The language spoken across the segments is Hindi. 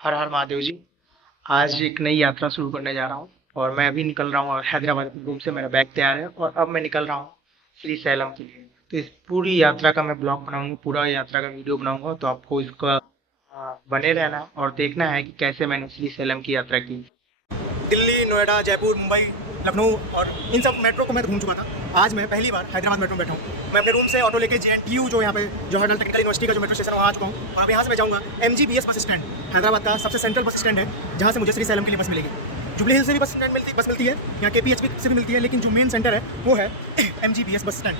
हर हर महादेव जी। आज एक नई यात्रा शुरू करने जा रहा हूँ और मैं अभी निकल रहा हूँ और हैदराबाद अपने रूम से। मेरा बैग तैयार है और अब मैं निकल रहा हूँ श्री सैलम के लिए। तो इस पूरी यात्रा का मैं ब्लॉग बनाऊंगा, पूरा यात्रा का वीडियो बनाऊंगा, तो आपको इसका बने रहना और देखना है कि कैसे मैंने श्री सैलम की यात्रा की। दिल्ली, नोएडा, जयपुर, मुंबई, लखनऊ और इन सब मेट्रो को मैं घूम चुका था। आज मैं पहली बार हैदराबाद मेट्रो में बैठा हूँ। मैं अपने रूम से ऑटो लेके JNTU जो यहाँ पे जवाहरलाल टेक्निकल यूनिवर्सिटी का जो मेट्रो स्टेशन है वहाँ आ चुका हूँ और अब यहाँ से मैं जाऊँगा MGBS बस स्टैंड। हैदराबाद का सबसे सेंट्रल बस स्टैंड है जहाँ से मुझे श्री सैलम के लिए बस मिलेगी। जुबली हिल से भी बस मिलती है, यहाँ KPHP से भी मिलती है, लेकिन जो मेन सेंटर है वो है MGBS बस स्टैंड।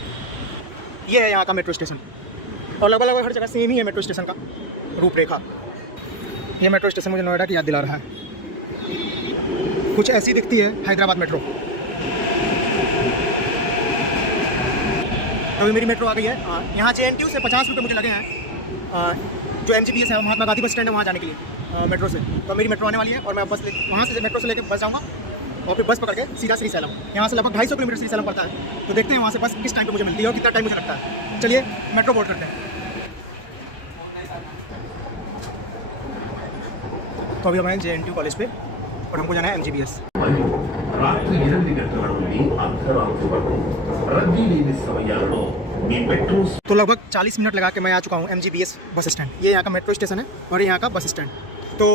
ये है यहाँ का मेट्रो स्टेशन और लगभग हर जगह सेम ही है मेट्रो स्टेशन का रूपरेखा। ये मेट्रो स्टेशन मुझे नोएडा की याद दिला रहा है। कुछ ऐसी दिखती है हैदराबाद मेट्रो। अभी मेरी मेट्रो आ गई है। यहाँ JNTU से 50 रुपये मुझे लगे हैं। जो MGBS है महात्मा गांधी बस स्टैंड है वहाँ जाने के लिए मेट्रो से। तो मेरी मेट्रो आने वाली है और मैं बस वहाँ से मेट्रो से लेकर बस जाऊँगा और फिर बस पकड़ के सीधा श्री सैलम। यहाँ से लगभग 250 किलोमीटर श्री सैलम पड़ता है। तो देखते हैं वहाँ से बस किस टाइम पर मुझे मिलती है और कितना टाइम मुझे लगता है। चलिए मेट्रो बोर्ड करते हैं। तो अभी हमें JNTU कॉलेज पे और हमको जाना है MGBS। రాత్రి 8 గంటల నుండి అర్ధరాత్రి వరకు రద్దీ లేని సమయాల్లో మీ మెట్రో तो लगभग 40 मिनट लगा के मैं आ चुका हूँ MGBS बस स्टैंड। ये यहाँ का मेट्रो स्टेशन है और यहाँ का बस स्टैंड। तो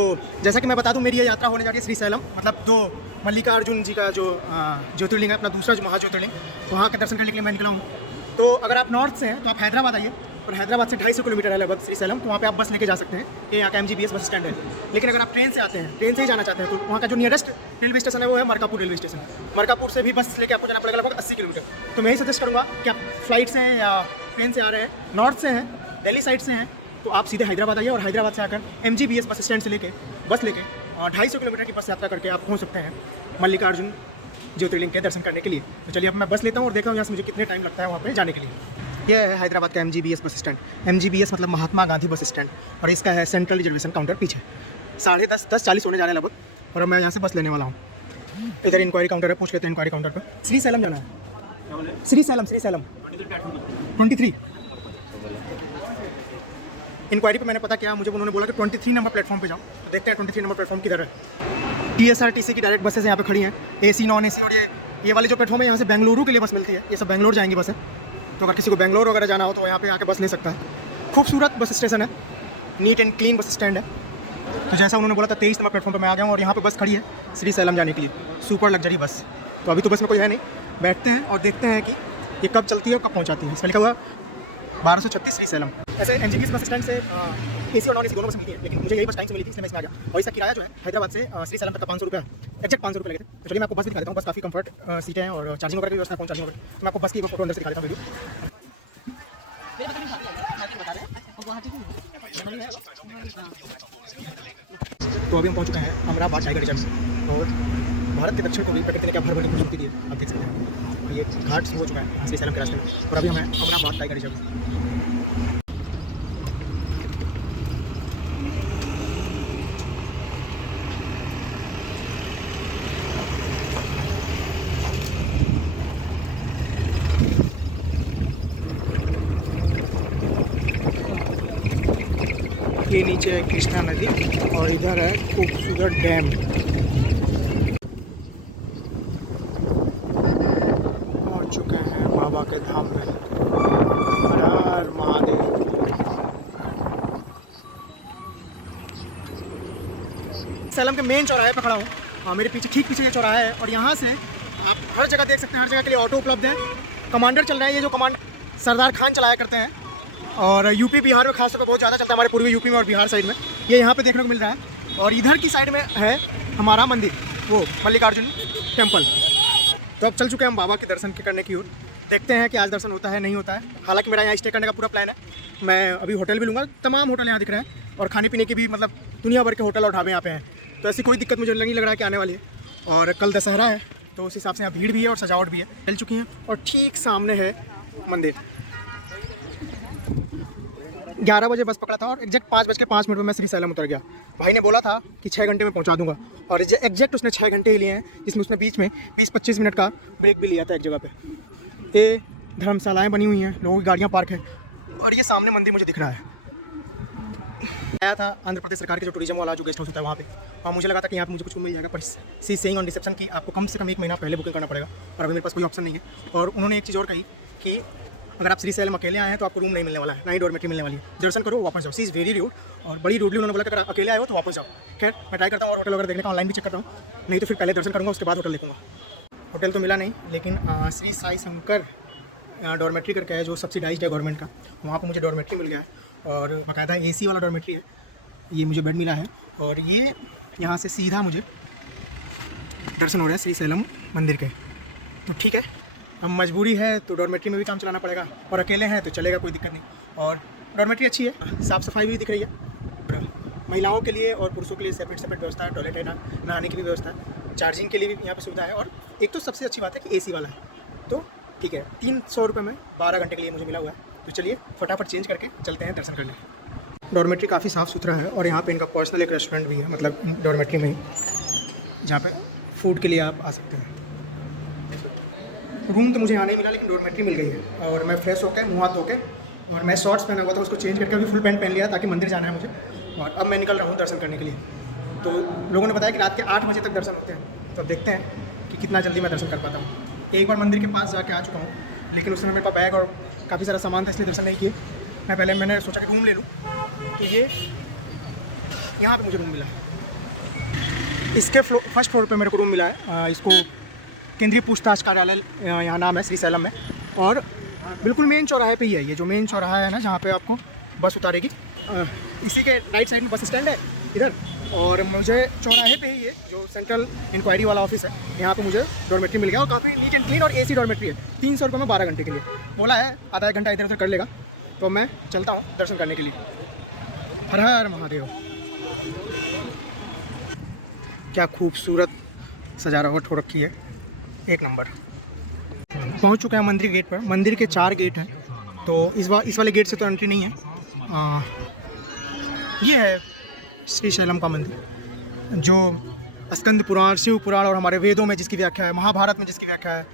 जैसा कि मैं बता दूँ, मेरी ये यात्रा होने जा रही है श्री सैलम, मतलब दो मल्लिकार्जुन जी का जो ज्योतिर्लिंग है, अपना दूसरा जो महाज्योतिर्लिंग, वहाँ के दर्शन करने के लिए मैं निकला हूँ। तो अगर आप नॉर्थ से हैं तो आप हैदराबाद आइए और हैदराबाद से 250 किलोमीटर है लगभग श्री सैलम। तो वहाँ पे आप बस लेके जा सकते हैं। ये यहाँ का MGBS बस स्टैंड है। लेकिन अगर आप ट्रेन से आते हैं, ट्रेन से ही जाना चाहते हैं, तो वहाँ का जो नियरेस्ट रेलवे स्टेशन है वो है मरकापुर रेलवे स्टेशन। मरकापुर से भी बस लेके आपको जाना पड़ेगा लगभग 80 किलोमीटर। तो मैं यही सजेस्ट करूँगा कि आप फ्लाइट से हैं या ट्रेन से आ रहे हैं, नॉर्थ से हैं, दिल्ली साइड से हैं, तो आप सीधे हैदराबाद आइए और हैदराबाद से आकर MGBS बस स्टैंड से लेके बस लेके 250 किलोमीटर की बस यात्रा करके आप पहुँच सकते हैं मल्लिकार्जुन ज्योतिर्लिंग के दर्शन करने के लिए। तो चलिए अब मैं बस लेता हूँ और देखता हूँ यहाँ से मुझे कितने टाइम लगता है वहाँ पे जाने के लिए। यह है हैदराबाद का MGBS बस स्टैंड। MGBS मतलब महात्मा गांधी बस स्टैंड और इसका है सेंट्रल रिजर्वेशन काउंटर पीछे। 10:30 होने जाने लगभग और अब मैं यहाँ से बस लेने वाला हूँ। इधर इंक्वायरी काउंटर है, पूछ लेते हैं इंक्वायरी काउंटर पर। श्री सैलम जाना है। श्री सैलम 23 इंक्वायरी पे मैंने पता किया, मुझे उन्होंने बोला कि 23 नंबर प्लेटफॉर्म पे जाओ। तो देखते हैं 23 नंबर प्लेटफॉर्म किधर है। TSRTC की डायरेक्ट बसेस यहाँ पे खड़ी हैं, AC नॉन AC। और ये वाले जो प्लेटफॉर्म है यहाँ से बेंगलुरु के लिए बस मिलती है। ये सब बेंगलोर जाएंगी बसें। तो अगर किसी को बेंगलोर वगैरह जाना हो तो यहाँ पे आके बस ले सकता है। खूबसूरत बस स्टेशन है, neat and clean bus stand है। तो जैसा उन्होंने बोला था 23 नंबर प्लेटफॉर्म पर मैं आ गया हूँ और यहाँ पे बस खड़ी है श्री सैलम जाने के लिए, सुपर लग्जरी बस। तो अभी तो बस में कोई है नहीं, बैठते हैं और देखते हैं कि ये कब चलती है और कब पहुँचाती है। इसमें लिखा हुआ 1236 श्री सैलम। ऐसे MGBS बस स्टैंड से AC और नॉन AC दोनों बस मिलती है, लेकिन मुझे यही बस टाइम से मिली थी, इसलिए मैं इसमें आ गया। और इसका किराया जो है हैदराबाद से श्री सैलम तक का 500 रुपये है, एक्जैक्ट 500 रुपये लगे थे। तो चलिए मैं आपको बस दिखा देता हूँ। बस काफ़ी कंफर्ट सीटें हैं और चार्जिंग वगैरह की व्यवस्था, फोन चार्जिंग वगैरह। तो मैं आपको बस की फोटो अंदर से दिखा देता हूँ वीडियो। तो अभी हम पहुँच चुके हैं अमराबाद टाइगर रिजर्व और भारत के दक्षिण को भी प्रकृति ने क्या भर भरी खूबसूरती दी है, आप देख सकते हैं। ये घाट हो चुका है श्री सैलम के रास्ते में और अभी हमें अमराबाद टाइगर रिजर्व। ये नीचे है कृष्णा नदी और इधर है खूबसूरत डैम। पहुंच चुके हैं बाबा के धाम में। हर हर महादेव। सैलम के मेन चौराहे पर खड़ा हूँ। हाँ, मेरे पीछे ठीक पीछे ये चौराहा है और यहाँ से आप हर जगह देख सकते हैं। हर जगह के लिए ऑटो उपलब्ध है। कमांडर चल रहा है, ये जो कमांडर सरदार खान चलाया करते हैं और यूपी बिहार में खासतौर पर बहुत ज़्यादा चलता है, हमारे पूर्वी यूपी में और बिहार साइड में। ये यहाँ पे देखने को मिल रहा है और इधर की साइड में है हमारा मंदिर, वो मल्लिकार्जुन टेम्पल। तो अब चल चुके हैं हम बाबा के दर्शन करने की ओर। देखते हैं कि आज दर्शन होता है नहीं होता है। हालांकि मेरा यहाँ स्टे करने का पूरा प्लान है। मैं अभी होटल भी लूँगा, तमाम होटल यहाँ दिख रहे हैं और खाने पीने की भी मतलब दुनिया भर के होटल और ढाबे यहाँ पे हैं। तो ऐसी कोई दिक्कत मुझे नहीं लग रहा है कि आने वाली है। और कल दशहरा है तो उस हिसाब से यहाँ भीड़ भी है और सजावट भी है। चल चुकी हैं और ठीक सामने है मंदिर। 11 बजे बस पकड़ा था और एग्जैक्ट 5:05 में मैं श्री सैलम उतर गया। भाई ने बोला था कि 6 घंटे में पहुंचा दूंगा और एग्जैक्ट उसने 6 घंटे ही लिए हैं, जिसमें उसने बीच में 20-25 मिनट का ब्रेक भी लिया था एक जगह पे। ये धर्मशालाएँ बनी हुई हैं, लोगों की गाड़ियाँ पार्क है और ये सामने मंदिर मुझे दिख रहा है। आया था आंध्र प्रदेश सरकार के जो टूरिज्म वाला जो गेस्ट हाउस होता है वहाँ पे, और मुझे लगा था कि यहाँ पे मुझे कुछ मिल जाएगा, पर सी सेइंग ऑन रिसेप्शन कि आपको कम से कम 1 महीना पहले बुकिंग करना पड़ेगा, और अभी मेरे पास कोई ऑप्शन नहीं है। और उन्होंने एक चीज़ और कही कि अगर आप श्रीशैलम अकेले आए हैं तो आपको रूम नहीं मिलने वाला है, ना ही डॉर्मेट्री मिलने वाली है, दर्शन करो वापस जाओ। सी इज़ वेरी रूड, और बड़ी रूडली उन्होंने बोला कि अगर आप अकेले आए हो तो वापस जाओ। खैर मैं ट्राई करता हूँ और होटल वगैरह देखने का, ऑनलाइन भी चेक करता हूँ, नहीं तो फिर पहले दर्शन करूँगा उसके बाद होटल देखूँगा। होटल तो मिला नहीं, लेकिन श्री साई शंकर डॉर्मेट्री करके है जो सब्सिडाइज्ड है गवर्नमेंट का, वहाँ पर मुझे डॉर्मेट्री मिल गया है, और बाकायदा AC वाला डॉर्मेट्री है। ये मुझे बेड मिला है, और ये यहाँ से सीधा मुझे दर्शन हो रहे हैं श्रीशैलम मंदिर के। तो ठीक है, अब मजबूरी है तो डॉर्मेट्री में भी काम चलाना पड़ेगा, और अकेले हैं तो चलेगा, कोई दिक्कत नहीं। और डॉर्मेट्री अच्छी है, साफ़ सफाई भी दिख रही है, महिलाओं के लिए और पुरुषों के लिए सेपरेट व्यवस्था है, टॉयलेट है, नहाने की भी व्यवस्था है, चार्जिंग के लिए भी यहाँ पर सुविधा है, और एक तो सबसे अच्छी बात है कि AC वाला है। तो ठीक है, 300 रुपये में 12 घंटे के लिए मुझे मिला हुआ है। तो चलिए फटाफट चेंज करके चलते हैं दर्शन करने। डॉर्मेट्री काफ़ी साफ़ सुथरा है, और यहाँ पे इनका पर्सनल एक रेस्टोरेंट भी है, मतलब डॉर्मेट्री में ही, जहाँ पे फूड के लिए आप आ सकते हैं। रूम तो मुझे यहाँ नहीं मिला, लेकिन डॉर्मेट्री मिल गई है, और मैं फ्रेश होकर मुँह हाथ धोके, और मैं शॉर्ट्स पहना हुआ था, उसको चेंज करके अभी फुल पैंट पहन लिया ताकि मंदिर जाना है मुझे, और अब मैं निकल रहा हूँ दर्शन करने के लिए। तो लोगों ने बताया कि रात के 8 बजे तक दर्शन होते हैं, तो अब देखते हैं कि कितना जल्दी मैं दर्शन कर पाता हूँ। एक बार मंदिर के पास जाके आ चुका हूँ, लेकिन उस समय मेरे पास बैग और काफ़ी सारा सामान था, इसलिए दर्शन नहीं किए। मैंने सोचा कि रूम ले लूँ, तो ये यहाँ पे मुझे रूम मिला। इसके फर्स्ट फ्लोर पे मेरे को रूम मिला है। इसको केंद्रीय पूछताछ कार्यालय यहाँ नाम है श्रीशैलम में, और बिल्कुल मेन चौराहे पे ही है। ये जो मेन चौराहा है ना, जहाँ पे आपको बस उतारेगी, इसी के राइट साइड में बस स्टैंड है इधर, और मुझे चौराहे पे ही है जो सेंट्रल इंक्वायरी वाला ऑफिस है, यहाँ पे मुझे डॉर्मेट्री मिल गया, और काफ़ी नीट एंड क्लीन और AC डॉर्मेट्री है। 300 रुपये में 12 घंटे के लिए बोला है, आधा 1 घंटा इधर उधर कर लेगा। तो मैं चलता हूँ दर्शन करने के लिए। हर हर महादेव। क्या खूबसूरत सजावट हो रखी है, एक नंबर। पहुँच चुके हैं मंदिर गेट पर। मंदिर के 4 गेट हैं, तो इस वाले गेट से तो एंट्री नहीं है। ये है श्रीशैलम का मंदिर, जो स्कंद पुराण, शिव पुराण और हमारे वेदों में जिसकी व्याख्या है, महाभारत में जिसकी व्याख्या है,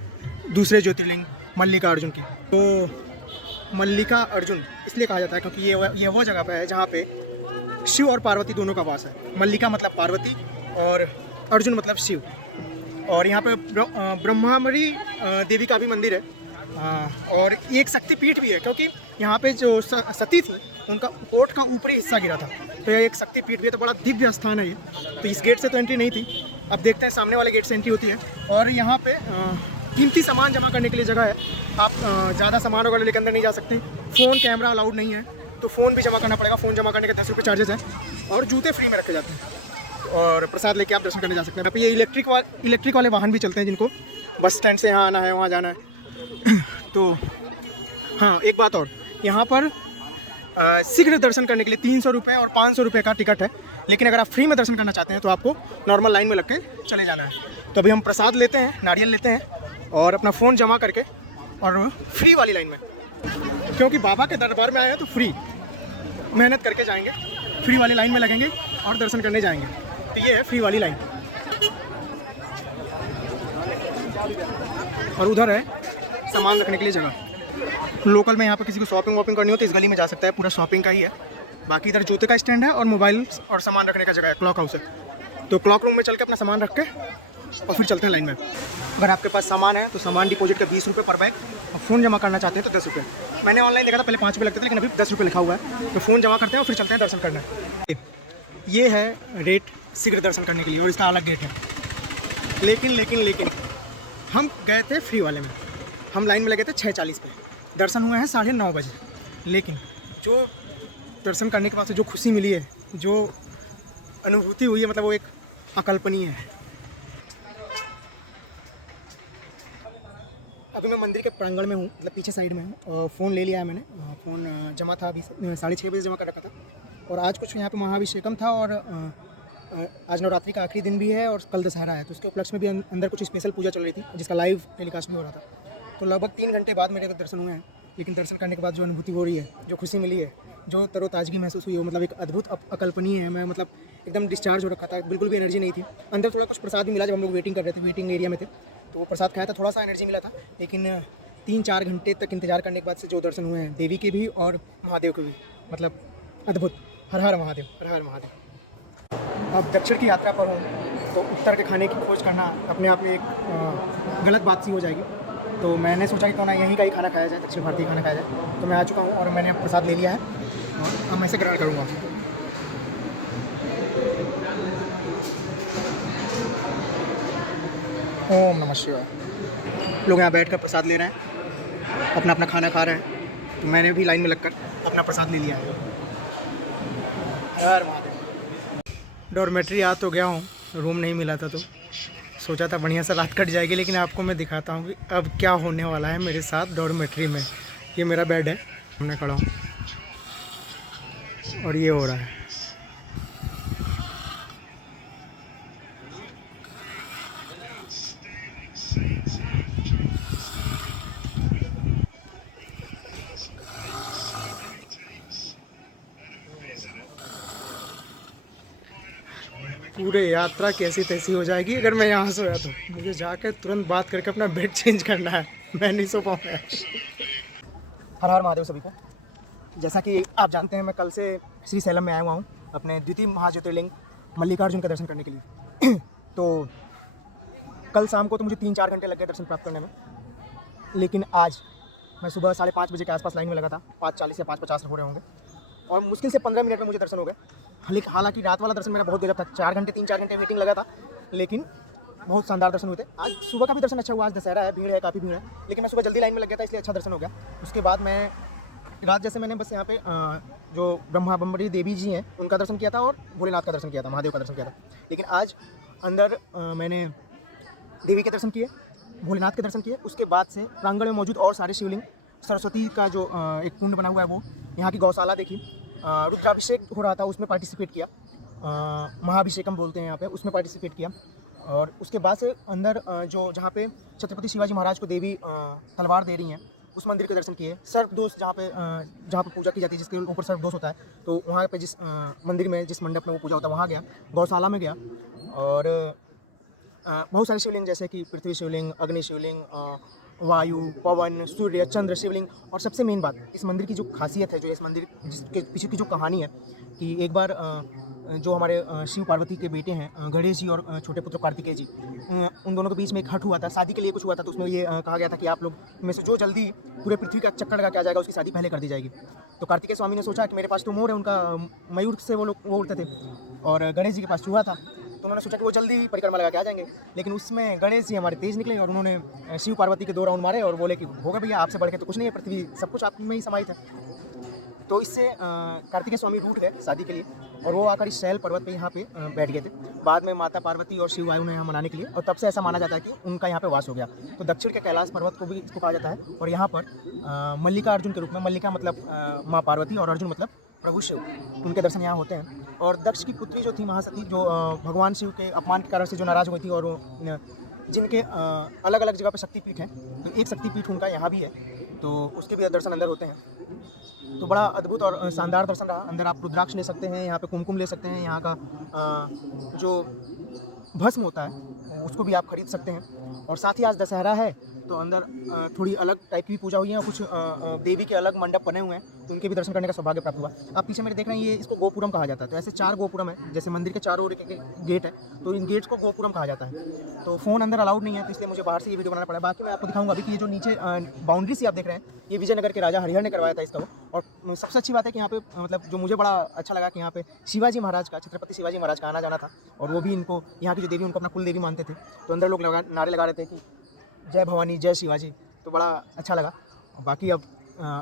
दूसरे ज्योतिर्लिंग मल्लिका अर्जुन की। तो मल्लिका अर्जुन इसलिए कहा जाता है क्योंकि ये वो जगह पे है जहाँ पे शिव और पार्वती दोनों का वास है। मल्लिका मतलब पार्वती, और अर्जुन मतलब शिव। और यहाँ पे ब्रह्मामरी देवी का भी मंदिर है, और ये एक शक्तिपीठ भी है, क्योंकि यहाँ पे जो सती थी उनका ओठ का ऊपरी हिस्सा गिरा था, तो यह एक शक्तिपीठ भी है। तो बड़ा दिव्य स्थान है ये। तो इस गेट से तो एंट्री नहीं थी, अब देखते हैं सामने वाले गेट से एंट्री होती है। और यहाँ पे कीमती सामान जमा करने के लिए जगह है। आप ज़्यादा सामान वगैरह लेकर अंदर नहीं जा सकते। फ़ोन कैमरा अलाउड नहीं है, तो फ़ोन भी जमा करना पड़ेगा। फ़ोन जमा करने के 10 रुपये चार्जेस हैं, और जूते फ्री में रखे जाते हैं, और प्रसाद लेके आप दर्शन करने जा सकते हैं। ये इलेक्ट्रिक वाले वाहन भी चलते हैं, जिनको बस स्टैंड से यहाँ आना है, वहाँ जाना है। तो हाँ, एक बात और, यहाँ पर शीघ्र दर्शन करने के लिए 300 रुपये और 500 रुपये का टिकट है, लेकिन अगर आप फ्री में दर्शन करना चाहते हैं तो आपको नॉर्मल लाइन में लग के चले जाना है। तो अभी हम प्रसाद लेते हैं, नारियल लेते हैं, और अपना फ़ोन जमा करके, और फ्री वाली लाइन में, क्योंकि बाबा के दरबार में आए हैं तो फ्री मेहनत करके जाएंगे, फ्री वाली लाइन में लगेंगे और दर्शन करने जाएंगे। तो ये है फ्री वाली लाइन, और उधर है सामान रखने के लिए जगह। लोकल में यहाँ पर किसी को शॉपिंग वॉपिंग करनी हो तो इस गली में जा सकता है, पूरा शॉपिंग का ही है। बाकी इधर जूते का स्टैंड है, और मोबाइल और सामान रखने का जगह है, क्लॉक हाउस है। तो क्लॉक रूम में चल के अपना सामान रख के और फिर चलते हैं लाइन में। अगर आपके पास सामान है तो सामान डिपॉजिट का 20 रुपये पर बैग, और फ़ोन जमा करना चाहते हैं तो 10 रुपये। मैंने ऑनलाइन देखा था, पहले 5 रुपये लगते थे, लेकिन अभी 10 रुपये लिखा हुआ है। तो फ़ोन जमा करते हैं और फिर चलते हैं दर्शन करने। ये है रेट शीघ्र दर्शन करने के लिए, और इसका अलग गेट है। लेकिन हम गए थे फ्री वाले में, हम लाइन में लगे थे 6:40 पे, दर्शन हुए हैं 9:30 बजे। लेकिन जो दर्शन करने के बाद से जो खुशी मिली है, जो अनुभूति हुई है, मतलब वो एक अकल्पनीय है। अभी मैं मंदिर के प्रांगण में हूँ, मतलब पीछे साइड में हूँ, और फ़ोन ले लिया है मैंने। फ़ोन जमा था, अभी 6:30 बजे जमा कर रखा था। और आज कुछ यहाँ पे महाभिषेकम था, और आज नवरात्रि का आखिरी दिन भी है, और कल दशहरा है, तो उसके उपलक्ष्य में भी अंदर कुछ स्पेशल पूजा चल रही थी, जिसका लाइव टेलीकास्ट भी हो रहा था। तो लगभग 3 घंटे बाद मेरे को दर्शन हुए हैं। लेकिन दर्शन करने के बाद जो अनुभूति हो रही है, जो खुशी मिली है, जो तरोताजगी महसूस हुई है, मतलब एक अद्भुत अकल्पनीय है। मैं मतलब एकदम डिस्चार्ज हो रखा था, बिल्कुल भी एनर्जी नहीं थी। अंदर थोड़ा कुछ प्रसाद भी मिला, जब हम लोग वेटिंग कर रहे थे, वेटिंग एरिया में थे, तो वो प्रसाद खाया था, थोड़ा सा एनर्जी मिला था। लेकिन 3-4 घंटे तक इंतजार करने के बाद से जो दर्शन हुए हैं, देवी के भी और महादेव के भी, मतलब अद्भुत। हर हर महादेव, हर हर महादेव। अब दक्षिण की यात्रा पर हूँ तो उत्तर के खाने की खोज करना अपने आप में एक गलत बात सी हो जाएगी। तो मैंने सोचा कि क्यों ना यहीं का ही खाना खाया जाए, दक्षिण भारतीय खाना खाया जाए। तो मैं आ चुका हूँ और मैंने प्रसाद ले लिया है और अब मैं इसे ग्रहण करूँगा। ओम नमः शिवाय। लोग यहाँ बैठकर प्रसाद ले रहे हैं, अपना अपना खाना खा रहे हैं। तो मैंने भी लाइन में लगकर अपना प्रसाद ले लिया है। हर महादेव। डॉर्मेट्री आ तो गया हूँ, रूम नहीं मिला था तो सोचा था बढ़िया सा रात कट जाएगी, लेकिन आपको मैं दिखाता हूँ कि अब क्या होने वाला है मेरे साथ डॉर्मेट्री में। ये मेरा बेड है, मैं खड़ा हूँ और ये हो रहा है। पूरे यात्रा कैसी तैसी हो जाएगी अगर मैं यहाँ सोया तो। मुझे जाकर तुरंत बात करके अपना बेड चेंज करना है, मैं नहीं सो पाऊँगा। हर हर महादेव सभी को। जैसा कि आप जानते हैं मैं कल से श्री सैलम में आया हुआ हूँ अपने द्वितीय महाज्योतिर्लिंग मल्लिकार्जुन का दर्शन करने के लिए। तो कल शाम को तो मुझे 3-4 घंटे लग गए दर्शन प्राप्त करने में, लेकिन आज मैं सुबह 5:30 बजे के आसपास लाइन में लगा था। 5:40 या 5:50 हो रहे होंगे और मुश्किल से 15 मिनट में मुझे दर्शन हो गए। हालांकि रात वाला दर्शन मेरा बहुत देर था, 3-4 घंटे वेटिंग लगा था, लेकिन बहुत शानदार दर्शन हुए थे। आज सुबह का भी दर्शन अच्छा हुआ। आज दशहरा है, भीड़ है, काफ़ी भीड़ है, लेकिन मैं सुबह जल्दी लाइन में लग गया था इसलिए अच्छा दर्शन हो गया। उसके बाद मैं रात जैसे मैंने बस यहाँ पे जो ब्रह्माबंबरी देवी जी हैं उनका दर्शन किया था और भोलेनाथ का दर्शन किया था, महादेव का दर्शन किया था। लेकिन आज अंदर मैंने देवी के दर्शन किए, भोलेनाथ के दर्शन किए। उसके बाद से प्रांगण में मौजूद और सारे शिवलिंग, सरस्वती का जो एक कुंड बना हुआ है वो, यहाँ की गौशाला देखी, रुद्राभिषेक हो रहा था उसमें पार्टिसिपेट किया, महाभिषेकम बोलते हैं यहाँ पे, उसमें पार्टिसिपेट किया। और उसके बाद से अंदर जो जहाँ पे छत्रपति शिवाजी महाराज को देवी तलवार दे रही हैं उस मंदिर के दर्शन किए। सर्पदोष जहाँ पे पूजा की जाती है, जिसके ऊपर सर्पदोष होता है, तो वहाँ पे जिस मंदिर में, जिस मंडप में वो पूजा होता है वहाँ गया। गौशाला में गया और बहुत सारे शिवलिंग जैसे कि पृथ्वी शिवलिंग, अग्नि शिवलिंग, वायु, पवन, सूर्य, चंद्र शिवलिंग। और सबसे मेन बात, इस मंदिर की जो खासियत है, जो इस मंदिर जिसके पीछे की जो कहानी है कि एक बार जो हमारे शिव पार्वती के बेटे हैं गणेश जी और छोटे पुत्र कार्तिकेय जी, उन दोनों के बीच में एक हट हुआ था, शादी के लिए कुछ हुआ था। तो उसमें ये कहा गया था कि आप लोग में से जो जल्दी पूरे पृथ्वी का चक्कर लगा के आ जाएगा उसकी शादी पहले कर दी जाएगी। तो कार्तिकेय स्वामी ने सोचा कि मेरे पास तो मोर है, उनका मयूर से वो उड़ते थे, और गणेश जी के पास चूहा था, तो उन्होंने सोचा कि वो जल्दी ही परिक्रमा लगा के आ जाएंगे। लेकिन उसमें गणेश जी हमारे तेज निकले और उन्होंने शिव पार्वती के 2 राउंड मारे और बोले कि होगा भैया, आपसे बढ़ के तो कुछ नहीं है, पृथ्वी सब कुछ आप में ही समाहित है। तो इससे कार्तिकेय स्वामी रूठ गए शादी के लिए और वो आकर इस शैल पर्वत पे यहाँ पे बैठ गए थे। बाद में माता पार्वती और शिव आए उन्हें यहाँ मनाने के लिए, और तब से ऐसा माना जाता है कि उनका यहाँ पे वास हो गया। तो दक्षिण के कैलाश पर्वत को भी इसको कहा जाता है। और यहाँ पर मल्लिकार्जुन के रूप में, मल्लिका मतलब माँ पार्वती और अर्जुन मतलब प्रभु शिव, उनके दर्शन यहाँ होते हैं। और दक्ष की पुत्री जो थी महासती, जो भगवान शिव के अपमान के कारण से जो नाराज़ हुई थी, और जिनके अलग अलग जगह पर शक्तिपीठ हैं, तो एक शक्तिपीठ उनका यहाँ भी है, तो उसके भी दर्शन अंदर होते हैं। तो बड़ा अद्भुत और शानदार दर्शन रहा। अंदर आप रुद्राक्ष ले सकते हैं, यहाँ पे कुमकुम ले सकते हैं, यहाँ का जो भस्म होता है उसको भी आप खरीद सकते हैं। और साथ ही आज दशहरा है तो अंदर थोड़ी अलग टाइप की पूजा हुई है और कुछ देवी के अलग मंडप बने हुए हैं, तो उनके भी दर्शन करने का सौभाग्य प्राप्त हुआ। आप पीछे मेरे देख रहे हैं, ये इसको गोपुरम कहा जाता है। तो ऐसे 4 गोपुरम है, जैसे मंदिर के चारों ओर एक गेट है, तो इन गेट्स को गोपुरम कहा जाता है। तो फ़ोन अंदर अलाउड नहीं है, तो इसलिए मुझे बाहर से ये वीडियो बनाना पड़ा। बाकी मैं आपको दिखाऊंगा अभी कि ये जो नीचे बाउंड्री से आप देख रहे हैं, ये विजयनगर के राजा हरिहर ने करवाया था इसका वो। और सबसे अच्छी बात है कि यहाँ पे मतलब जो मुझे बड़ा अच्छा लगा कि यहाँ पे शिवाजी महाराज का, छत्रपति शिवाजी महाराज का आना जाना था, और वो भी इनको, यहाँ की जो देवी उनको अपना कुल देवी मानते थे। तो अंदर लोग नारे लगा रहे थे कि जय भवानी, जय शिवाजी, तो बड़ा अच्छा लगा। बाकी अब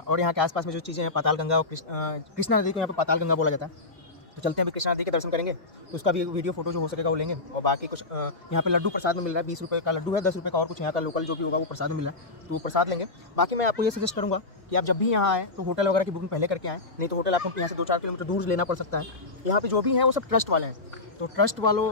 और यहाँ के आसपास में जो चीज़ें हैं, पाताल गंगा और कृष्णा नदी को यहाँ पे पाताल गंगा बोला जाता है। तो चलते हैं अभी कृष्णा नदी के दर्शन करेंगे, तो उसका भी वीडियो फोटो जो हो सकेगा वो लेंगे। और बाकी कुछ यहाँ पे लड्डू प्रसाद में मिल रहा है, 20 रुपये का लड्डू है, 10 रुपये का और कुछ यहाँ का लोकल जो भी होगा वो प्रसाद में मिल रहा है, तो वो प्रसाद लेंगे। बाकी मैं आपको ये सजेस्ट करूँगा कि आप जब भी यहाँ आए तो होटल वगैरह की बुकिंग पहले करके आएँ, नहीं तो होटल आपको यहाँ से 2-4 किलोमीटर दूर लेना पड़ सकता है। यहाँ पे जो भी हैं वो सब ट्रस्ट वाले हैं, तो ट्रस्ट वालों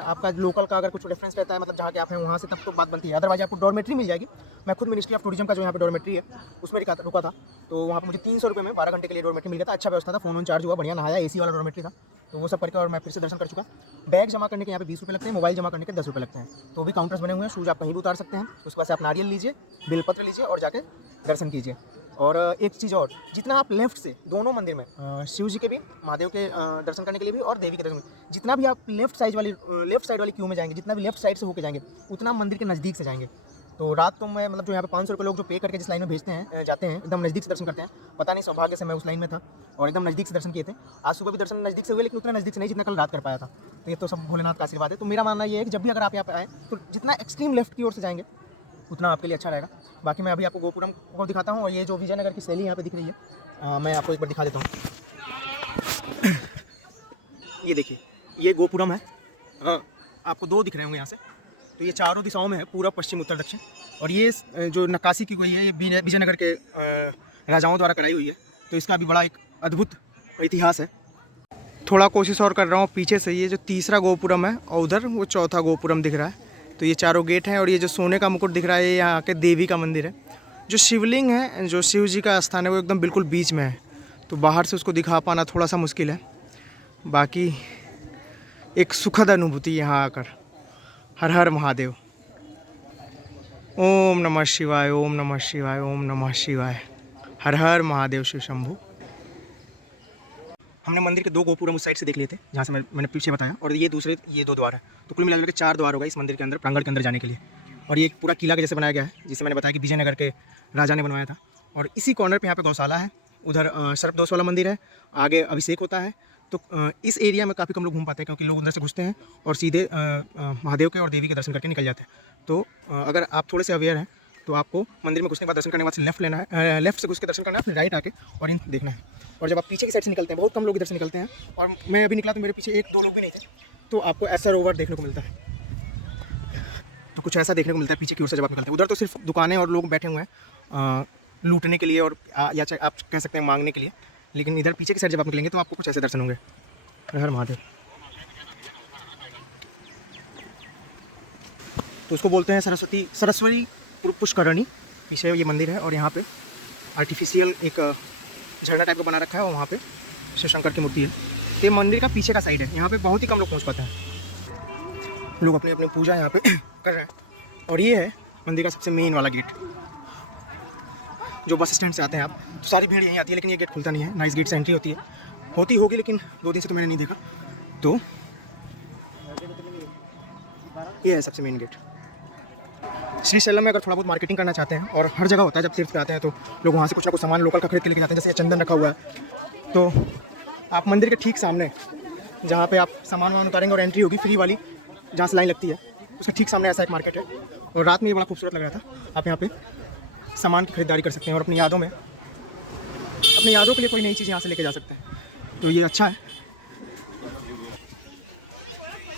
आपका लोकल का अगर कुछ रेफरेंस रहता है, मतलब जहाँ के आप हैं वहाँ से, तब तो बात बनती है। अदरवाइज आपको डॉर्मेट्री मिल जाएगी। मैं खुद मिनिस्ट्री ऑफ टूरिज्म का जो यहाँ पे डॉर्मेट्री है उसमें रुका था, तो वहाँ पे मुझे 300 रुपये में 12 घंटे के लिए डॉर्मेट्री मिल गया था। अच्छा व्यवस्था था, फ़ोन चार्ज हुआ, बढ़िया नहाया, AC वाला डॉर्मेट्री था। तो वो सब करके और मैं फिर से दर्शन कर चुका। बैग जमा करने के यहाँ पे 20 रुपये लगते हैं, मोबाइल जमा करने के 10 रुपये लगते हैं। तो भी काउंटर्स बने हुए हैं, शूज़ आप कहीं भी उतार सकते हैं। उसके बाद से आप नारियल लीजिए, बिलपत्र लीजिए और जाके दर्शन कीजिए। और एक चीज़ और, जितना आप लेफ्ट से दोनों मंदिर में शिव जी के भी, महादेव के दर्शन करने के लिए भी और देवी के दर्शन, जितना भी आप लेफ्ट साइड वाली क्यू में जाएंगे, जितना भी लेफ्ट साइड से होके जाएंगे, उतना मंदिर के नज़दीक से जाएंगे। तो रात को मैं मतलब जो यहाँ पे 500 रुपये लोग जो पे करके जिस लाइन में भेजते हैं जाते हैं, एकदम नज़दीक से दर्शन करते हैं। पता नहीं सौभाग्य से मैं उस लाइन में था और एकदम नज़दीक से दर्शन किए थे। आज सुबह भी दर्शन नज़दीक से हुए, लेकिन उतना नज़दीक से नहीं जितना कल रात कर पाया था। तो ये तो सब भोलेनाथ का आशीर्वाद है। तो मेरा मानना ये है कि जब भी अगर आप यहाँ पे आए तो जितना एक्सट्रीम लेफ्ट की ओर से जाएंगे उतना आपके लिए अच्छा रहेगा। बाकी मैं अभी आपको गोपुरम को दिखाता हूँ, और ये जो विजयनगर की शैली यहाँ पे दिख रही है मैं आपको एक बार दिखा देता हूँ। ये देखिए, ये गोपुरम है। आपको 2 दिख रहे होंगे यहाँ से। तो ये चारों दिशाओं में है, पूरा पश्चिम उत्तर दक्षिण। और ये जो नक्काशी की गई है, ये विजयनगर के राजाओं द्वारा कराई हुई है। तो इसका भी बड़ा एक अद्भुत इतिहास है। थोड़ा कोशिश और कर रहा हूँ पीछे से। ये जो तीसरा गोपुरम है और उधर वो चौथा गोपुरम दिख रहा है। तो ये चारों गेट हैं, और ये जो सोने का मुकुट दिख रहा है ये यहाँ के देवी का मंदिर है। जो शिवलिंग है, जो शिव जी का स्थान है, वो एकदम बिल्कुल बीच में है। तो बाहर से उसको दिखा पाना थोड़ा सा मुश्किल है। बाकी एक सुखद अनुभूति यहाँ आकर। हर हर महादेव। ओम नमः शिवाय, ओम नमः शिवाय, ओम नमः शिवाय। हर हर महादेव शिव शंभू। हमने मंदिर के 2 गोपुरम उस साइड से देख लिए थे, जहाँ से मैंने पीछे बताया, और ये 2 द्वार है। तो कुल मिलाकर के 4 द्वार होगा इस मंदिर के अंदर, प्रांगण के अंदर जाने के लिए। और ये एक पूरा किला के जैसे बनाया गया है, जिसे मैंने बताया कि विजयनगर के राजा ने बनवाया था। और इसी कॉर्नर पे यहाँ पे गौशाला है, उधर सर्पदोष वाला मंदिर है, आगे अभिषेक होता है। तो इस एरिया में काफ़ी कम लोग घूम पाते हैं, क्योंकि लोग अंदर से घुसते हैं और सीधे महादेव के और देवी के दर्शन करके निकल जाते हैं। तो अगर आप थोड़े से अवेयर हैं तो आपको मंदिर में घुसने के बाद, दर्शन करने के बाद से लेफ्ट लेना है, लेफ्ट से घुस के दर्शन करना है, फिर राइट आके और इन देखना है। और जब आप पीछे की साइड से निकलते हैं, बहुत कम लोग इधर से निकलते हैं, और मैं अभी निकला तो मेरे पीछे 1-2 लोग भी नहीं थे, तो आपको ऐसा रोवर देखने को मिलता है। तो कुछ ऐसा देखने को मिलता है पीछे की ओर से जब आप निकलते हैं। उधर तो सिर्फ दुकानें और लोग बैठे हुए हैं लूटने के लिए, और या चाहे आप कह सकते हैं मांगने के लिए। लेकिन इधर पीछे की साइड जब आप निकलेंगे तो आपको कुछ ऐसे दर्शन होंगे। हर हर महादेव। तो उसको बोलते हैं सरस्वती पुष्करणी। पीछे ये मंदिर है, और यहाँ पे आर्टिफिशियल एक झरना टाइप का बना रखा है, और वहाँ पे शिव शंकर की मूर्ति है। ये मंदिर का पीछे का साइड है, यहाँ पे बहुत ही कम लोग पहुँच पाते हैं। लोग अपनी अपनी पूजा यहाँ पे कर रहे हैं। और ये है मंदिर का सबसे मेन वाला गेट। जो बस स्टैंड से आते हैं आप, तो सारी भीड़ यहीं आती है, लेकिन ये गेट खुलता नहीं है ना। इस गेट से एंट्री होती होगी, लेकिन 2 दिन से तो मैंने नहीं देखा। तो ये है सबसे मेन गेट। श्रीशैलम में अगर थोड़ा बहुत मार्केटिंग करना चाहते हैं, और हर जगह होता है जब तीर्थ पे आते हैं तो लोग वहाँ से कुछ ना कुछ सामान लोकल का खरीद के लेके जाते हैं, जैसे चंदन रखा हुआ है। तो आप मंदिर के ठीक सामने, जहाँ पे आप सामान उतारेंगे और एंट्री होगी फ्री वाली, जहाँ से लाइन लगती है, उसके ठीक सामने ऐसा एक मार्केट है। और रात में ये बड़ा खूबसूरत लग रहा था। आप यहाँ पे सामान की खरीदारी कर सकते हैं, और अपनी यादों के लिए कोई नई चीज़ यहाँ से लेके जा सकते हैं। तो ये अच्छा है।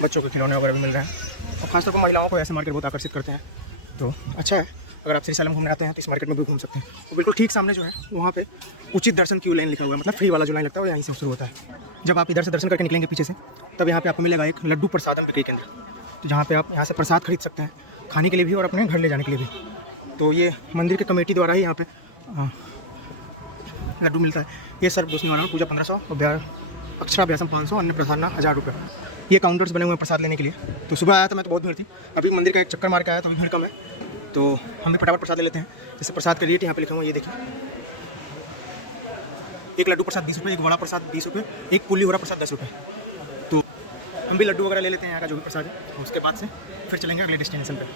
बच्चों के खिलौने वगैरह भी मिल रहे हैं, और खासतौर पर महिलाओं को ऐसे मार्केट बहुत आकर्षित करते हैं। तो अच्छा है, अगर आप श्रीशैलम घूमने आते हैं तो इस मार्केट में भी घूम सकते हैं। तो बिल्कुल ठीक सामने जो है वहाँ पे उचित दर्शन क्यू लाइन लिखा हुआ है, मतलब फ्री वाला जो लाइन लगता है वो यहीं से शुरू होता है। जब आप इधर से दर्शन करके निकलेंगे पीछे से, तब यहाँ पे आपको मिलेगा एक लड्डू प्रसादम बिक्री केंद्र, तो जहाँ पे आप यहाँ से प्रसाद खरीद सकते हैं, खाने के लिए भी और अपने घर ले जाने के लिए भी। तो ये मंदिर के कमेटी द्वारा ही यहाँ पे लड्डू मिलता है। ये सर्वदोष निवारण पूजा 1500 और अक्षराभ्यासम 500, अन्य प्रसादना 1000 रुपये। ये काउंटर्स बने हुए हैं प्रसाद लेने के लिए। तो सुबह आया था मैं तो बहुत भीड़ थी, अभी मंदिर का एक चक्कर मार के आया तो अभी भीड़ कम है। तो हम भी फटाफट प्रसाद ले लेते हैं। जैसे प्रसाद का रेट यहाँ पे लिखा हुआ है, ये देखिए, एक लड्डू प्रसाद 20 रुपये, एक बड़ा प्रसाद 20 रुपये, एक पुली हो रहा प्रसाद 10 रुपये। तो हम भी लड्डू वगैरह ले लेते हैं यहाँ का जो भी प्रसाद है, उसके बाद से फिर चलेंगे अगले डेस्टिनेशन पर।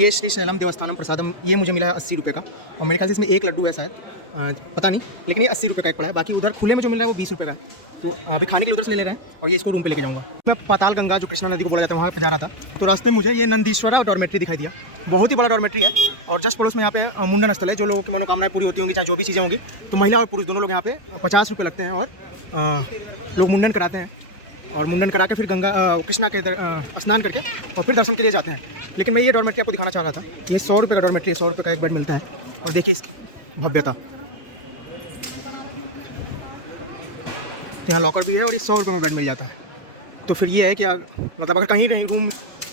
ये श्रीशैलम देवस्थानम प्रसादम, ये मुझे मिला है 80 रुपये का, और मेरे ख्याल से इसमें एक लड्डू है शायद, पता नहीं, लेकिन ये 80 रुपये का एक पड़ा है। बाकी उधर खुले में जो मिल रहा है वो 20 रुपये का है। तो अभी खाने के लिए उधर से ले रहे हैं, और ये इसको रूम पे लेके जाऊँगा। मैं पाताल गंगा जो कृष्णा नदी को बोला जाता है वहाँ पे जा रहा था, तो रास्ते में मुझे ये नंदीश्वरा डॉर्मेट्री दिखाई दिया। बहुत ही बड़ा डॉर्मेट्री है, और जस्ट पड़ोस में यहाँ पे मुंडन स्थल है। जो लोगों की मनोकामनाएं पूरी होती होंगी, चाहे जो भी चीज़ें होंगी, तो महिला और पुरुष दोनों लोग यहाँ पे 50 रुपये लगते हैं, और लोग मुंडन कराते हैं, और मुंडन करा के फिर गंगा कृष्णा के स्नान करके और फिर दर्शन के लिए जाते हैं। लेकिन मैं ये डॉर्मेट्री आपको दिखाना चाह रहा था। ये 100 रुपये का डॉर्मेट्री है, 100 रुपये का एक बेड मिलता है, और देखिए इसकी भव्यता। यहाँ लॉकर भी है, और ये 100 रुपये में बेड मिल जाता है। तो फिर ये है कि मतलब अगर कहीं रहीं रूम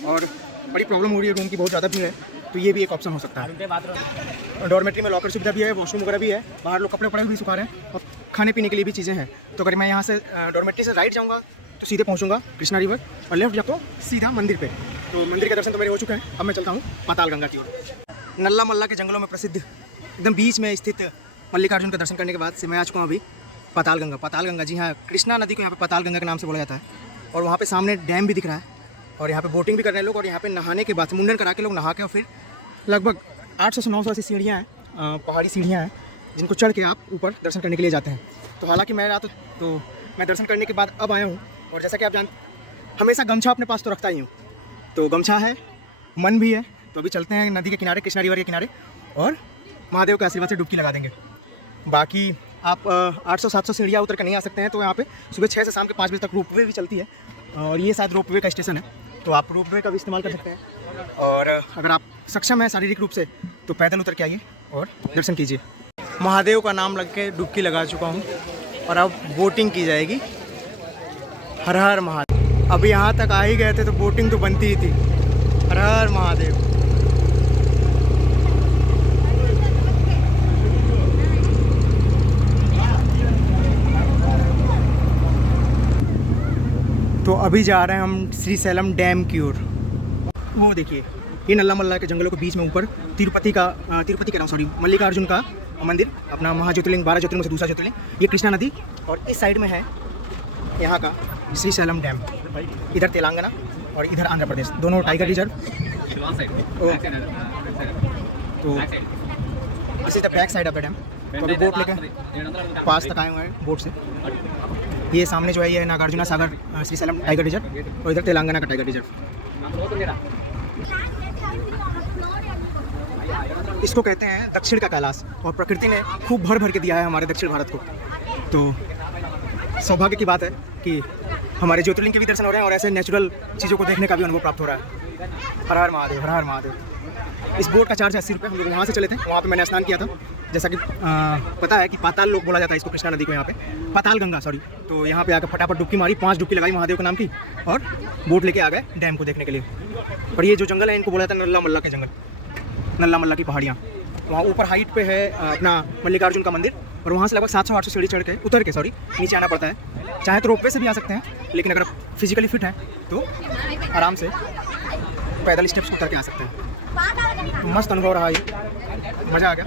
और बड़ी प्रॉब्लम हो रही है, रूम की बहुत ज़्यादा भीड़ है, तो ये भी एक ऑप्शन हो सकता है। डॉर्मेट्री में लॉकर सुविधा भी है, वॉशरूम वगैरह भी है, बाहर लोग कपड़े भी सुखा रहे हैं, और खाने पीने के लिए भी चीज़ें हैं। तो अगर मैं यहाँ से डॉर्मेट्री से राइट जाऊँगा तो सीधे पहुँचूंगा कृष्णा रिवर, और लेफ्ट जाऊँ तो सीधा मंदिर पे। तो मंदिर के दर्शन तो मेरे हो चुके हैं। अब मैं चलता हूँ पाताल गंगा की ओर। नल्ला मल्ला के जंगलों में प्रसिद्ध, एकदम बीच में स्थित मल्लिकार्जुन का दर्शन करने के बाद से मैं आ चुका हूँ अभी पाताल गंगा। पाताल गंगा, जी हाँ, कृष्णा नदी को यहाँ पे पाताल गंगा के नाम से बोला जाता है। और वहाँ पे सामने डैम भी दिख रहा है और यहाँ पे बोटिंग भी कर रहे हैं लोग। और यहाँ पे नहाने के बाद मुंडन करा के लोग नहा के और फिर लगभग 800 से 900 ऐसी सीढ़ियाँ हैं, पहाड़ी सीढ़ियाँ हैं जिनको चढ़ के आप ऊपर दर्शन करने के लिए जाते हैं। तो हालांकि मैं रहा तो मैं दर्शन करने के बाद अब आया हूँ। और जैसा कि आप हमेशा गमछा अपने पास तो रखता ही हूँ, तो गमछा है, मन भी है। तो अभी चलते हैं नदी के किनारे, कृष्णा रिवर के किनारे, और महादेव के आशीर्वाद से डुबकी लगा देंगे। बाकी आप 800-700 सीढ़ियाँ उतर कर नहीं आ सकते हैं, तो यहाँ पे सुबह 6 से शाम के 5 बजे तक रोपवे भी चलती है। और ये शायद रोपवे का स्टेशन है, तो आप रोपवे का भी इस्तेमाल कर सकते हैं। और अगर आप सक्षम हैं शारीरिक रूप से तो पैदल उतर के आइए और दर्शन कीजिए। महादेव का नाम लग के डुबकी लगा चुका हूँ और अब बोटिंग की जाएगी। हर हर महादेव। अभी यहाँ तक आ ही गए थे तो बोटिंग तो बनती ही थी। हर हर महादेव। तो अभी जा रहे हैं हम श्री सैलम डैम की ओर। वो देखिए, ये नल्ला मल्ला के जंगलों के बीच में ऊपर तिरुपति कह रहा हूँ, सॉरी, मल्लिकार्जुन का मंदिर, अपना महाज्योतिर्लिंग, 12 ज्योतिर्लिंग में से दूसरा ज्योतिर्लिंग। ये कृष्णा नदी, और इस साइड में है यहाँ का श्री सैलम डैम। इधर तेलंगाना और इधर आंध्र प्रदेश, दोनों टाइगर रिजर्व। तो this is the back side of the dam. तो अभी बोट लेके पास तक आए हुए हैं बोट से। ये सामने जो है ये नागार्जुना सागर श्री सैलम टाइगर रिजर्व, और इधर तेलंगाना का टाइगर रिजर्व। इसको कहते हैं दक्षिण का कैलाश, और प्रकृति ने खूब भर भर के दिया है हमारे दक्षिण भारत को। तो सौभाग्य की बात है कि हमारे ज्योतिर्लिंग के भी दर्शन हो रहे हैं और ऐसे नेचुरल चीज़ों को देखने का भी अनुभव प्राप्त हो रहा है। हर हर महादेव, हर हर महादेव। इस बोट का चार्ज है 80 रुपये। हम लोग वहाँ से चले थे, वहाँ पे मैंने स्नान किया था। जैसा कि पता है कि पाताल लोग बोला जाता है इसको, कृष्णा नदी को यहाँ पे पाताल गंगा, सॉरी। तो यहाँ पे आकर फटाफट डुबकी मारी, 5 डुबकी लगाई महादेव के नाम की, और बोट लेके आ गए डैम को देखने के लिए। और ये जो जंगल है इनको बोला जाता है नल्ला मल्ला के जंगल, नल्ला मल्ला की पहाड़ियाँ। वहाँ ऊपर हाइट पे है अपना मल्लिकार्जुन का मंदिर, और वहाँ से लगभग 700-800 सीढ़ी चढ़ के उतर के नीचे आना पड़ता है। चाहे तो रोपवे से भी आ सकते हैं, लेकिन अगर फिजिकली फिट हैं तो आराम से पैदल स्टेप्स उतर के आ सकते हैं। मस्त अनुभव रहा ये, मज़ा आ गया।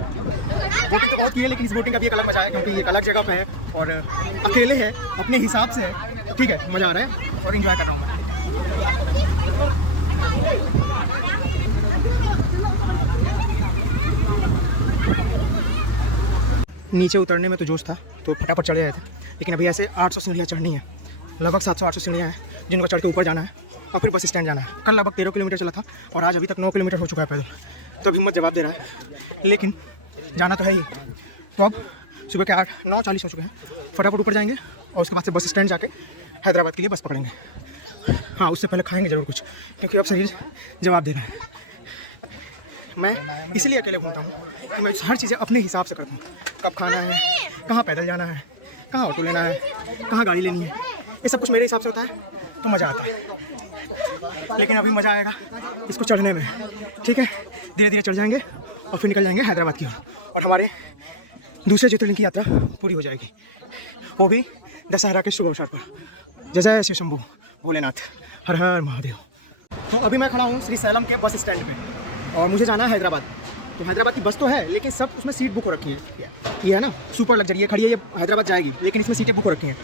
बोटिंग तो बहुत की है, लेकिन इस बोटिंग का भी एक अलग मज़ा है, क्योंकि ये एक अलग जगह पे है और अकेले है, अपने हिसाब से है। ठीक है, मज़ा आ रहा है और इन्जॉय कर रहा हूँ मैं। नीचे उतरने में तो जोश था, तो फटाफट चढ़े आए थे, लेकिन अभी ऐसे 800 सीढ़ियाँ चढ़नी है, लगभग 700-800 सीढ़ियाँ हैं जिनको चढ़ के ऊपर जाना है और फिर बस स्टैंड जाना है। कल लगभग 13 किलोमीटर चला था और आज अभी तक 9 किलोमीटर हो चुका है पैदल। तो अभी हिम्मत जवाब दे रहा है, लेकिन जाना तो है ही। तो अब सुबह के 9:40 हो चुके हैं, फटाफट ऊपर जाएंगे और उसके बाद से बस स्टैंड जाके हैदराबाद के लिए बस पकड़ेंगे। हाँ, उससे पहले खाएंगे ज़रूर कुछ, क्योंकि अब शरीर जवाब दे रहा है। मैं इसलिए अकेले घूमता हूँ कि मैं हर चीज़ें अपने हिसाब से करता हूँ। कब खाना है, कहाँ पैदल जाना है, कहाँ ऑटो लेना है, कहाँ गाड़ी लेनी है, ये सब कुछ मेरे हिसाब से होता है, तो मज़ा आता है। लेकिन अभी मज़ा आएगा इसको चढ़ने में। ठीक है, धीरे धीरे चढ़ जाएंगे और फिर निकल जाएंगे हैदराबाद की ओर, और हमारे दूसरे ज्योतिर्लिंग की यात्रा पूरी हो जाएगी, वो भी दशहरा के शुभ अवसर पर। जय जय शिव शंभू भोलेनाथ, हर हर महादेव। तो अभी मैं खड़ा हूँ श्री सैलम के बस स्टैंड पे, और मुझे जाना है हैदराबाद। तो हैदराबाद की बस तो है, लेकिन सब उसमें सीट बुक हो रखी है। ये है ना सुपर लग्जरी, ये खड़ी है, ये हैदराबाद जाएगी, लेकिन इसमें सीटें बुक हो रखी हैं।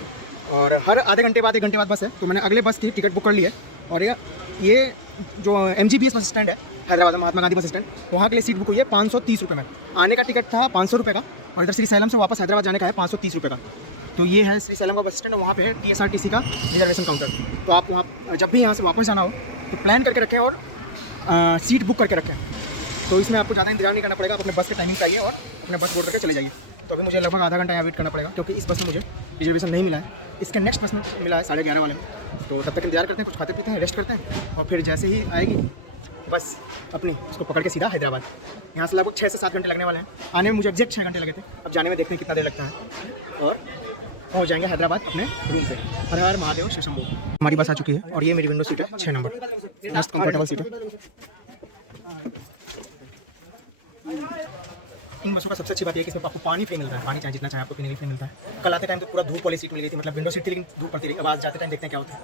और हर आधे घंटे बाद 1 घंटे बाद बस है, तो मैंने अगले बस की टिकट बुक कर ली है। और ये जो MGBS बस स्टैंड है हैदराबाद में, महात्मा गांधी बस स्टैंड, वहाँ के लिए सीट बुक हुई है 530 रुपये में। आने का टिकट था 500 रुपये का, और इधर श्री सैलम से वापस हैदराबाद जाने का है 530 रुपये का। तो ये है श्री सैलम का बस स्टैंड, वहाँ पे है TSRTC का रिजर्वेशन काउंटर। तो आप वहाँ जब भी यहाँ से वापस जाना हो तो प्लान करके रखें और सीट बुक करके रखें। तो इसमें आपको ज़्यादा इंतजार नहीं करना पड़ेगा, आप अपने बस के टाइमिंग पे आइए और अपने बस बोर्ड करके चले जाइए। तो अभी मुझे लगभग आधा घंटा यहाँ वेट करना पड़ेगा, क्योंकि इस बस में मुझे रिजर्वेशन नहीं मिला है। इसके नेक्स्ट बस में मिला है 11:30 वाले में। तो तब तक इंतजार करते हैं, कुछ खाते पीते हैं, रेस्ट करते हैं, और फिर जैसे ही आएगी बस अपनी उसको पकड़ के सीधा हैदराबाद। यहाँ से लगभग 6 से 7 घंटे लगने वाले हैं। आने में मुझे एग्जैक्ट 6 घंटे लगे थे, अब जाने में देखते हैं कितना देर लगता है, और पहुँच जाएंगे हैदराबाद अपने रूम पे। हर हर महादेव, शिव शंभू। हमारी बस आ चुकी है, और ये मेरी विंडो सीट है 6 नंबर, मस्त कंफर्टेबल सीट है। इन बसों का सबसे अच्छी बात है कि इसमें आपको पानी फ्री मिलता है, पानी चाहे जितना चाहे आपको पीने के लिए फ्री मिलता है। कल आते टाइम तो पूरा धूप वाली सीट मिल गई थी, मतलब विंडो सीट थी, लेकिन धूप पड़ती रही। अब आज जाते टाइम देखते हैं क्या होता है।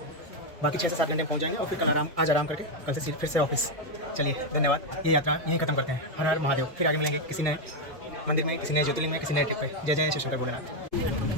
बाकी 6 से 7 घंटे में पहुँच जाएंगे, और फिर कल आज आराम करके कल से फिर से ऑफिस। चलिए, धन्यवाद, ये यात्रा यहीं खत्म करते हैं। हर हर महादेव। फिर आगे मिलेंगे किसी नए मंदिर में, किसी नए ज्योतिर्लिंग में, किसी नए ट्रिप पे। जय जय शंकर भोलेनाथ।